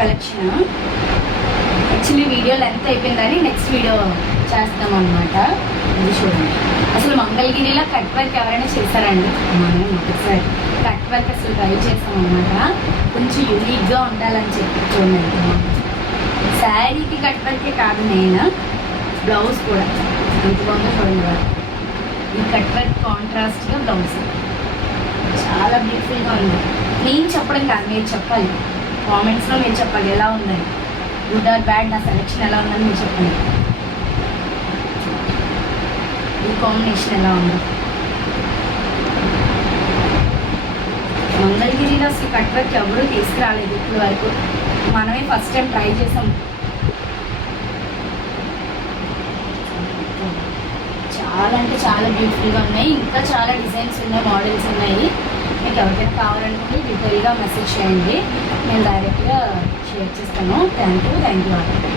Collection. Actually video length అయిపోయిందని next video చేస్తాం అనమాట. ఇది చూడండి, అసలు మంగళగిరిలో కట్ వర్క్ ఎవరైనా చేశారండి? మనం ఒకసారి కట్ వర్క్ అసలు ట్రై చేస్తాం అనమాట. కొంచెం యూనిక్గా ఉండాలని చెప్పి చూడండి. శారీకి కట్ వర్కే కాదు, మెయిన్ బ్లౌజ్ కూడా ఎంత బాగుందో చూడండి. ఈ కట్ వర్క్ కాంట్రాస్ట్గా బ్లౌజ్ చాలా బ్యూటిఫుల్గా ఉంది. నేను చెప్పడం కాదు, మీరు చెప్పాలి. కామెంట్స్లో మీరు చెప్పాలి ఎలా ఉందని, గుడ్ ఆర్ బ్యాడ్, నా సెలెక్షన్ ఎలా ఉందని మీరు చెప్పండి. ఈ కాంబినేషన్ ఎలా ఉంది? మంగళగిరిలో అసలు కట్ వర్క్ ఎవరూ తీసుకురాలేదు ఇప్పుడు వరకు, మనమే ఫస్ట్ టైం ట్రై చేసాం. చాలా అంటే చాలా బ్యూటిఫుల్గా ఉన్నాయి. ఇంకా చాలా డిజైన్స్ ఉన్నాయి, మోడల్స్ ఉన్నాయి. మీకు ఎవరికైనా కావాలనుకుంటే డీటెయిల్గా మెసేజ్ చేయండి, నేను డైరెక్ట్గా షేర్ చేస్తాను. Thank you.